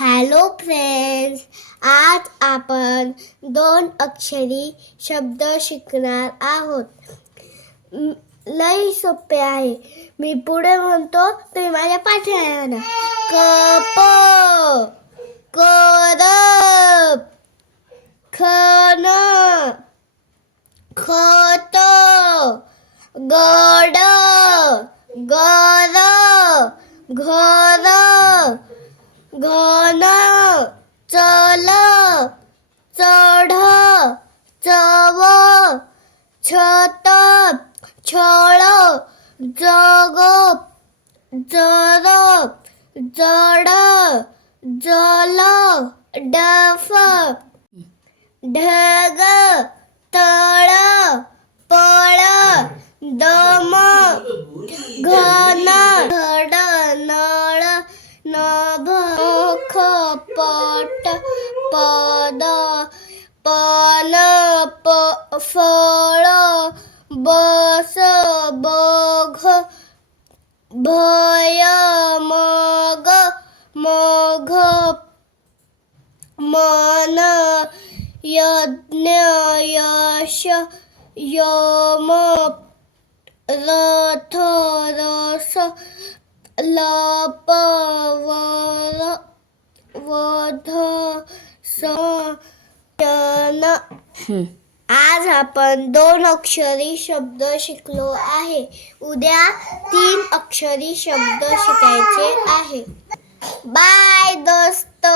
Hello friends आज आपण दोन अक्षरी शब्द शिकणार आहोत. लई सोपे आहे. मी पुढे म्हणतो, तुम्ही माझ्या म्हणा कप करप खन खत गड गर घर গণ, চল চঢ় চব ছত ছল জগ, জর, জড়, জল, ডফ, ঢগ তল পড়, দম, ঘ पन फळ, बस, बघ, भय, मग, मघ, मन, यज्ञ, यश, यम, रथ, रस लप वध सयन. आज आपण दोन अक्षरी शब्द शिकलो आहे. उद्या तीन अक्षरी शब्द शिकायचे आहे. बाय दोस्त.